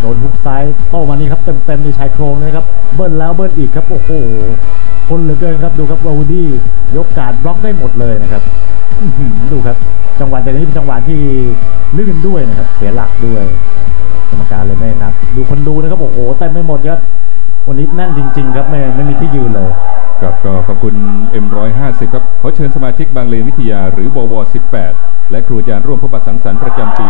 โดนฮุกซ้ายโต้มานี่ครับเต็มๆในชายโครงนะครับเบิ้ลแล้วเบิ้ลอีกครับโอ้โหคนเหลือเกินครับดูครับวาวูดี้ยกการบล็อกได้หมดเลยนะครับดูครับ จังหวะแต่นี้เป็นจังหวะที่ลื่นด้วยนะครับ เสียหลักด้วยกรรมการเลยไม่นับ ดูคนดูนะครับโอ้โหเต็มไปหมดครับวันนี้แน่นจริง ๆ ครับไม่ไม่มีที่ยืนเลยครับก็ขอบคุณ M150 ครับขอเชิญสมาชิกบางเลนวิทยาหรือบว18 และครูอาจารย์ร่วมพบปะสังสรรค์ประจำปี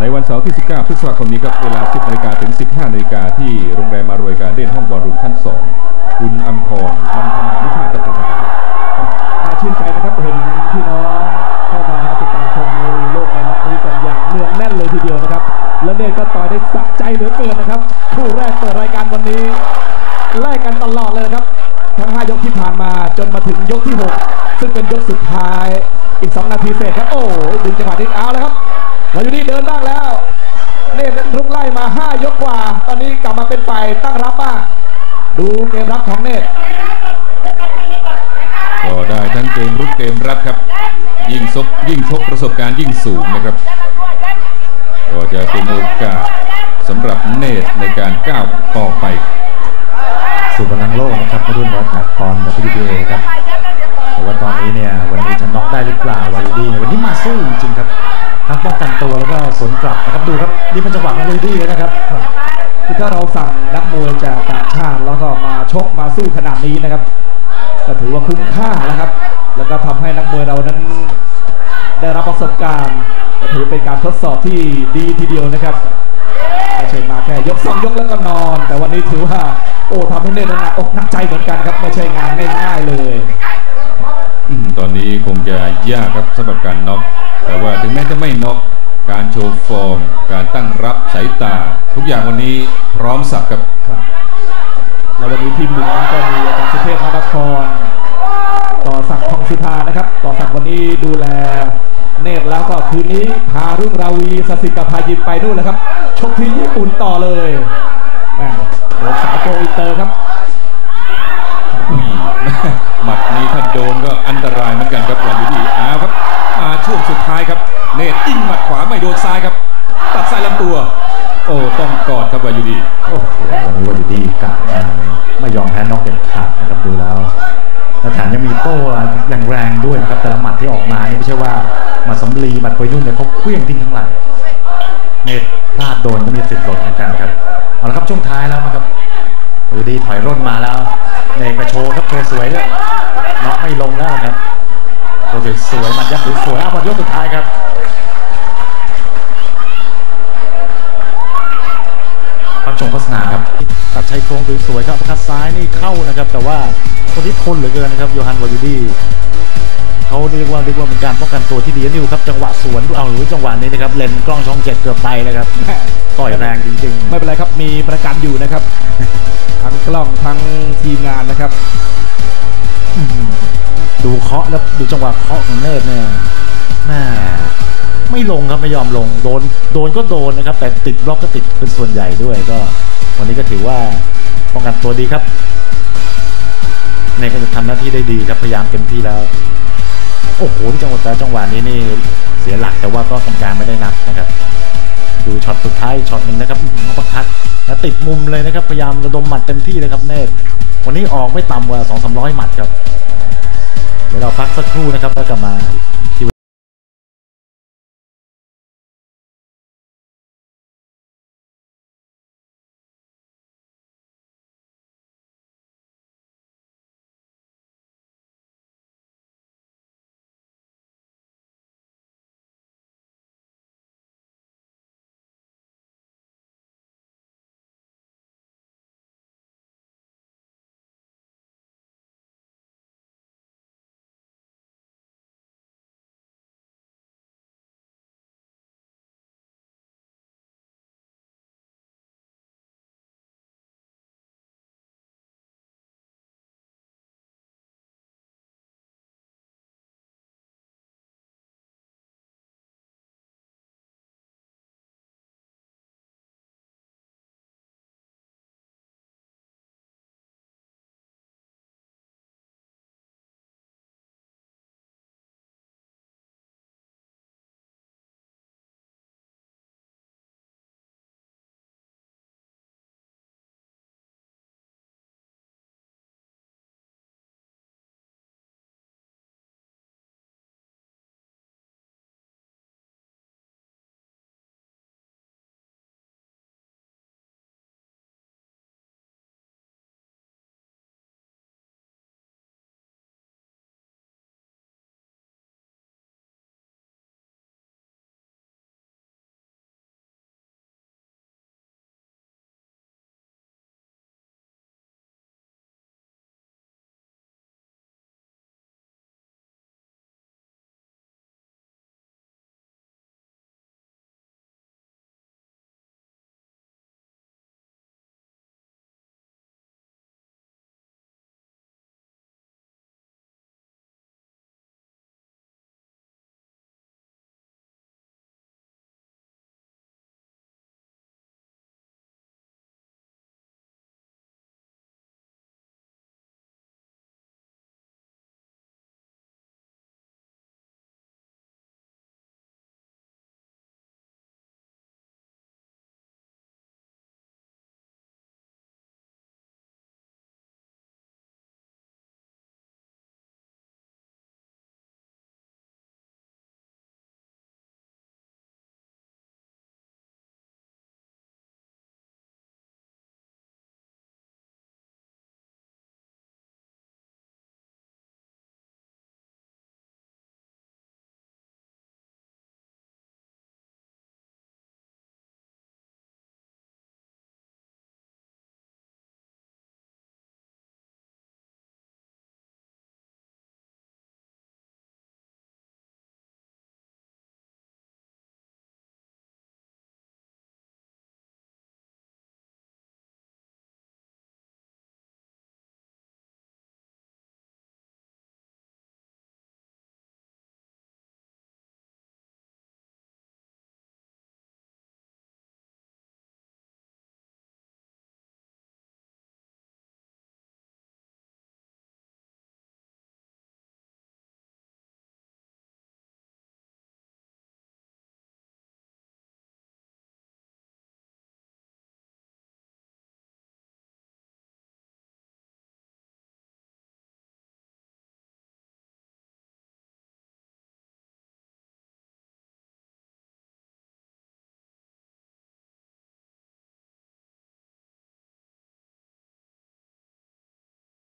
ในวันเสาร์ที่ 19 พฤษภาคมนี้ครับเวลา 10นาฬิกาถึง 15นาฬิกาที่โรงแรมมารวยการเด่นห้องบอลรูมชั้น 2 คุณอัมพรมันธนาวิชาติครับผมน่าชื่นใจนะครับเห็นพี่น้องเข้ามาติดตามชมในโลกในนัดนี้กันอย่างเนืองแน่นเลยทีเดียวนะครับและเนตก็ต่อยได้สะใจเหลือเกินนะครับคู่แรกเปิดรายการวันนี้แลกกันตลอดเลยนะครับทั้ง 5 ยกที่ผ่านมาจนมาถึงยกที่ 6 ซึ่งเป็นยกสุดท้าย อีก 2 นาทีเศษครับ โอ้ยดึงจังหวะนี้เอาแล้วครับมาอยู่นี่เดินบ้างแล้วเนตลุกไล่มา 5 ยกกว่า ตอนนี้กลับมาเป็นฝ่ายตั้งรับบ้างดูเกมรับของเนตก็ได้ทั้งเกมรุกเกมรับครับ ยิ่งซกยิ่งชกประสบการณ์ยิ่งสูงนะครับ ก็จะเป็นโอกาสสำหรับเนตรในการก้าวต่อไป สู่พลังโลกนะครับในรุ่นร้อยแปดปอนด์ WBA ครับ แต่ว่าตอนนี้เนี่ยวันนี้จะน็อกได้หรือเปล่าวายูดี้วันนี้มาสู้จริงๆครับทั้งป้องกันตัวแล้วก็สวนกลับนะครับดูครับนี่เป็นจังหวะของวายูดี้นะครับคือถ้าเราสั่งนักมวยจากต่างชาติแล้วก็มาชกมาสู้ขนาดนี้นะครับก็ถือว่าคุ้มค่าแล้วครับ แล้วก็ทำให้นักมวยเรานั้นได้รับประสบการณ์ถือเป็นการทดสอบที่ดีทีเดียวนะครับไม่ใช่มาแค่ยกสองยกแล้วก็นอน แต่วันนี้ถือว่าโอ้ทำให้เล่นหนักอกหนักใจเหมือนกันครับไม่ใช่งานง่ายๆเลย ตอนนี้คงจะยากครับสำหรับการน็อกแต่ว่าถึงแม้จะไม่น็อกการโชว์ฟอร์ม การตั้งรับสายตา ทุกอย่างวันนี้พร้อมสับครับครับแล้ววันนี้ทีมหนึ่งนั้ก็มีอาจารย์สุเทพมานคร ต่อศักดิ์ทองสุธานะครับ ต่อศักดิ์วันนี้ดูแลเนตรแล้วก็คืนนี้พารุ่งราวีสสิทธิ์กับพายิมไปนู่นเลยครับชกที่ญี่ปุ่นต่อเลยโอ้สาวโกอินเตอร์ครับ หมัดนี้ถ้าโดนก็อันตรายเหมือนกันครับวันยู่ที่อ้าวครับมาช่วงสุดท้ายครับ เนตอิงหมัดขวาไม่โดนซ้ายครับ ตัดซ้ายลำตัว โอ้ต้องกอดครับวายุดีโอ้โหวันนี้วายูดี้กะมาไม่ยอมแพ้น็อกเด็ดขาดนะครับดูแล้วและแถมยังมีโต้แรงๆด้วยนะครับ แต่ละหมัดที่ออกมานี่ไม่ใช่ว่าหมาสำลีหมัดไปนุ่นเนี่ยเขาเคลี้ยงทิ้งทั้งหลายเนตพลาดโดนก็มีสิทธิ์หล่นเหมือนกันครับเอาละครับช่วงท้ายแล้วนะครับวายูดี้ถอยร่นมาแล้ว เนงกระโชว์ครับโชว์สวยเลยน็อกไม่ลงแล้วครับโชว์สวยๆมันยับสวยๆเอาหมดยกสุดท้ายครับพักชมโฆษณาครับตัดชายโครงสวยๆครับอัปเปอร์คัดซ้ายนี่เข้านะครับ แต่ว่าคนที่ทนเหลือเกินนะครับโยฮันวายูดี้ เขาเรียกว่าเรียกว่าเป็นการป้องกันตัวที่ดีนิวครับจังหวะสวนเอาหรือจังหวะนี้นะครับเลนส์กล้องช่องเจ็ดเกือบไปเลยครับต่อยแรงจริงไม่เป็นไรครับมีประกันอยู่นะครับ ทั้งกล้องทั้งทีมงานนะครับๆอื้อหือดูเคาะแล้วดูจังหวะเคาะของเนิร์ดเนี่ยแม่ไม่ลงครับไม่ยอมลงโดนโดนก็โดนนะครับ แต่ติดบล็อกก็ติดเป็นส่วนใหญ่ด้วยก็ วันนี้ก็ถือว่าป้องกันตัวดีครับเนยก็จะทำหน้าที่ได้ดีครับพยายามเต็มที่แล้ว โอ้โหที่จังหวะแต่จังหวะนี้นี่เสียหลักแต่ว่าก็กรรมการไม่ได้นับนะครับ ดูช็อตสุดท้ายช็อตหนึ่งนะครับมาประคัดแล้วติดมุมเลยนะครับพยายามระดมหมัดเต็มที่เลยครับเนตวันนี้ออกไม่ต่ำกว่าสองสามร้อยหมัดครับ เดี๋ยวเราพักสักครู่นะครับแล้วกลับมา